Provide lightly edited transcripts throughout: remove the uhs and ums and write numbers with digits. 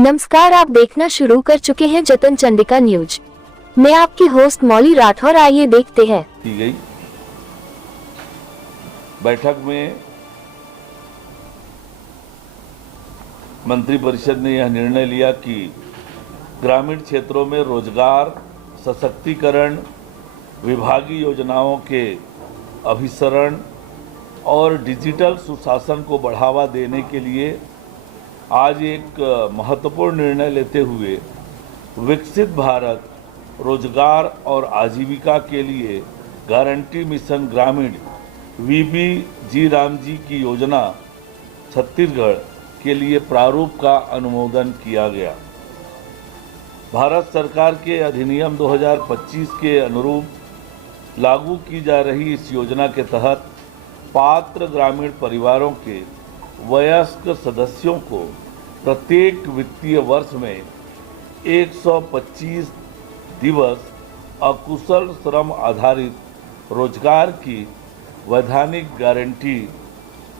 नमस्कार, आप देखना शुरू कर चुके हैं जतन चंडिका न्यूज। मैं आपकी होस्ट मौली राठौर। आइए देखते हैं। की गई बैठक में मंत्रिपरिषद ने यह निर्णय लिया कि ग्रामीण क्षेत्रों में रोजगार सशक्तिकरण, विभागीय योजनाओं के अभिसरण और डिजिटल सुशासन को बढ़ावा देने के लिए आज एक महत्वपूर्ण निर्णय लेते हुए विकसित भारत रोजगार और आजीविका के लिए गारंटी मिशन ग्रामीण VBG रामजी की योजना छत्तीसगढ़ के लिए प्रारूप का अनुमोदन किया गया। भारत सरकार के अधिनियम 2025 के अनुरूप लागू की जा रही इस योजना के तहत पात्र ग्रामीण परिवारों के वयस्क सदस्यों को प्रत्येक वित्तीय वर्ष में 125 दिवस अकुशल श्रम आधारित रोजगार की वैधानिक गारंटी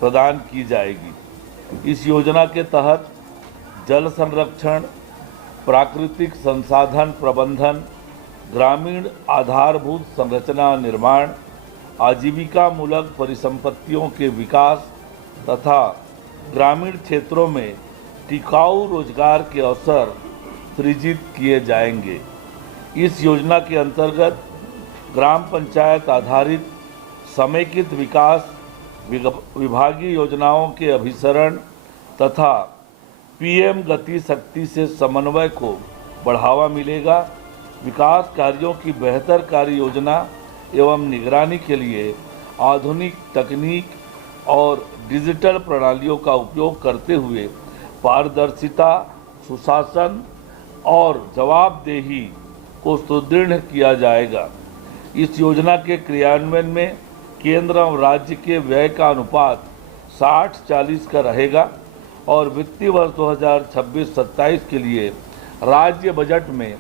प्रदान की जाएगी। इस योजना के तहत जल संरक्षण, प्राकृतिक संसाधन प्रबंधन, ग्रामीण आधारभूत संरचना निर्माण, आजीविका मूलक परिसंपत्तियों के विकास तथा ग्रामीण क्षेत्रों में टिकाऊ रोजगार के अवसर सृजित किए जाएंगे। इस योजना के अंतर्गत ग्राम पंचायत आधारित समेकित विकास, विभागीय योजनाओं के अभिसरण तथा PM गति शक्ति से समन्वय को बढ़ावा मिलेगा। विकास कार्यों की बेहतर कार्य योजना एवं निगरानी के लिए आधुनिक तकनीक और डिजिटल प्रणालियों का उपयोग करते हुए पारदर्शिता, सुशासन और जवाबदेही को सुदृढ़ किया जाएगा। इस योजना के क्रियान्वयन में केंद्र और राज्य के व्यय का अनुपात 60-40 का रहेगा और वित्तीय वर्ष 2026-27 के लिए राज्य बजट में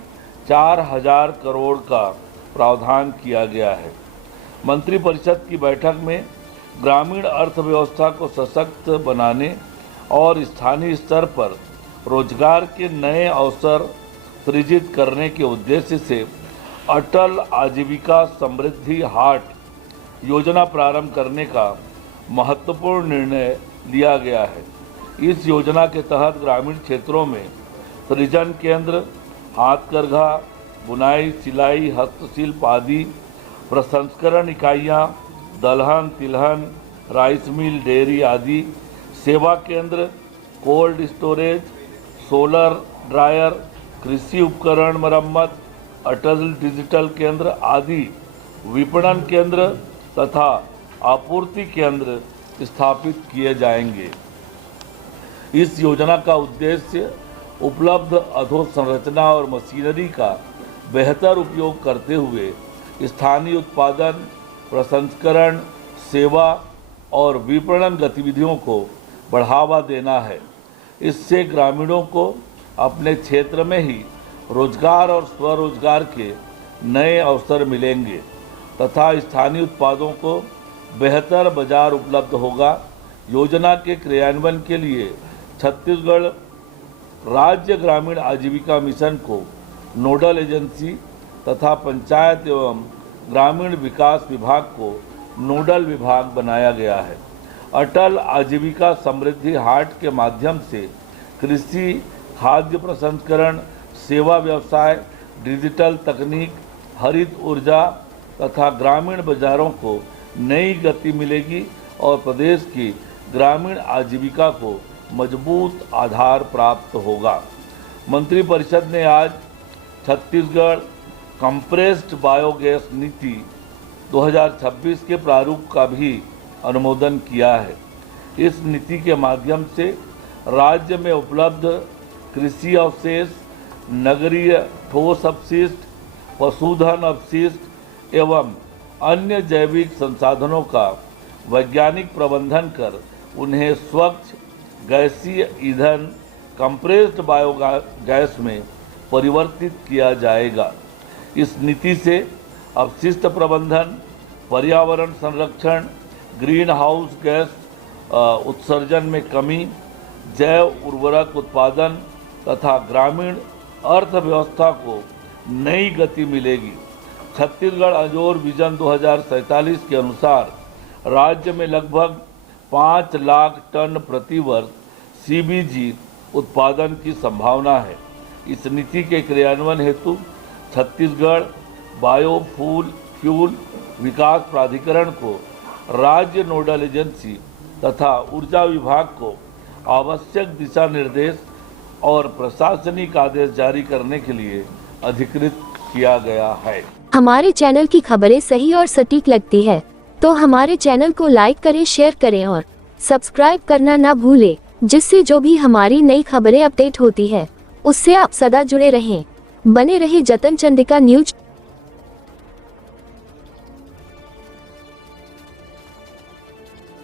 4000 करोड़ का प्रावधान किया गया है। मंत्रिपरिषद की बैठक में ग्रामीण अर्थव्यवस्था को सशक्त बनाने और स्थानीय स्तर पर रोजगार के नए अवसर सृजित करने के उद्देश्य से अटल आजीविका समृद्धि हाट योजना प्रारंभ करने का महत्वपूर्ण निर्णय लिया गया है। इस योजना के तहत ग्रामीण क्षेत्रों में सृजन केंद्र, हाथकरघा, बुनाई, सिलाई, हस्तशिल्प आदि प्रसंस्करण इकाइयाँ, दलहन, तिलहन, राइस मिल, डेयरी आदि सेवा केंद्र, कोल्ड स्टोरेज, सोलर ड्रायर, कृषि उपकरण मरम्मत, अटल डिजिटल केंद्र आदि विपणन केंद्र तथा आपूर्ति केंद्र स्थापित किए जाएंगे। इस योजना का उद्देश्य उपलब्ध अधोसंरचना और मशीनरी का बेहतर उपयोग करते हुए स्थानीय उत्पादन, प्रसंस्करण, सेवा और विपणन गतिविधियों को बढ़ावा देना है। इससे ग्रामीणों को अपने क्षेत्र में ही रोजगार और स्वरोजगार के नए अवसर मिलेंगे तथा स्थानीय उत्पादों को बेहतर बाजार उपलब्ध होगा। योजना के क्रियान्वयन के लिए छत्तीसगढ़ राज्य ग्रामीण आजीविका मिशन को नोडल एजेंसी तथा पंचायत एवं ग्रामीण विकास विभाग को नोडल विभाग बनाया गया है। अटल आजीविका समृद्धि हाट के माध्यम से कृषि, खाद्य प्रसंस्करण, सेवा व्यवसाय, डिजिटल तकनीक, हरित ऊर्जा तथा ग्रामीण बाजारों को नई गति मिलेगी और प्रदेश की ग्रामीण आजीविका को मजबूत आधार प्राप्त होगा। मंत्रिपरिषद ने आज छत्तीसगढ़ कंप्रेस्ड बायोगैस नीति 2026 के प्रारूप का भी अनुमोदन किया है। इस नीति के माध्यम से राज्य में उपलब्ध कृषि अवशेष, नगरीय ठोस अपशिष्ट, पशुधन अपशिष्ट एवं अन्य जैविक संसाधनों का वैज्ञानिक प्रबंधन कर उन्हें स्वच्छ गैसीय ईंधन कंप्रेस्ड बायोगैस में परिवर्तित किया जाएगा। इस नीति से अपशिष्ट प्रबंधन, पर्यावरण संरक्षण, ग्रीन हाउस गैस उत्सर्जन में कमी, जैव उर्वरक उत्पादन तथा ग्रामीण अर्थव्यवस्था को नई गति मिलेगी। छत्तीसगढ़ अजोर विजन 2047 के अनुसार राज्य में लगभग 5 लाख टन प्रति वर्ष सीबीजी उत्पादन की संभावना है। इस नीति के क्रियान्वयन हेतु छत्तीसगढ़ बायोफ्यूल विकास प्राधिकरण को राज्य नोडल एजेंसी तथा ऊर्जा विभाग को आवश्यक दिशा निर्देश और प्रशासनिक आदेश जारी करने के लिए अधिकृत किया गया है। हमारे चैनल की खबरें सही और सटीक लगती है तो हमारे चैनल को लाइक करें, शेयर करें और सब्सक्राइब करना ना भूलें, जिससे जो भी हमारी नई खबरें अपडेट होती है उससे आप सदा जुड़े रहें। बने रहे जतन चंडिका न्यूज।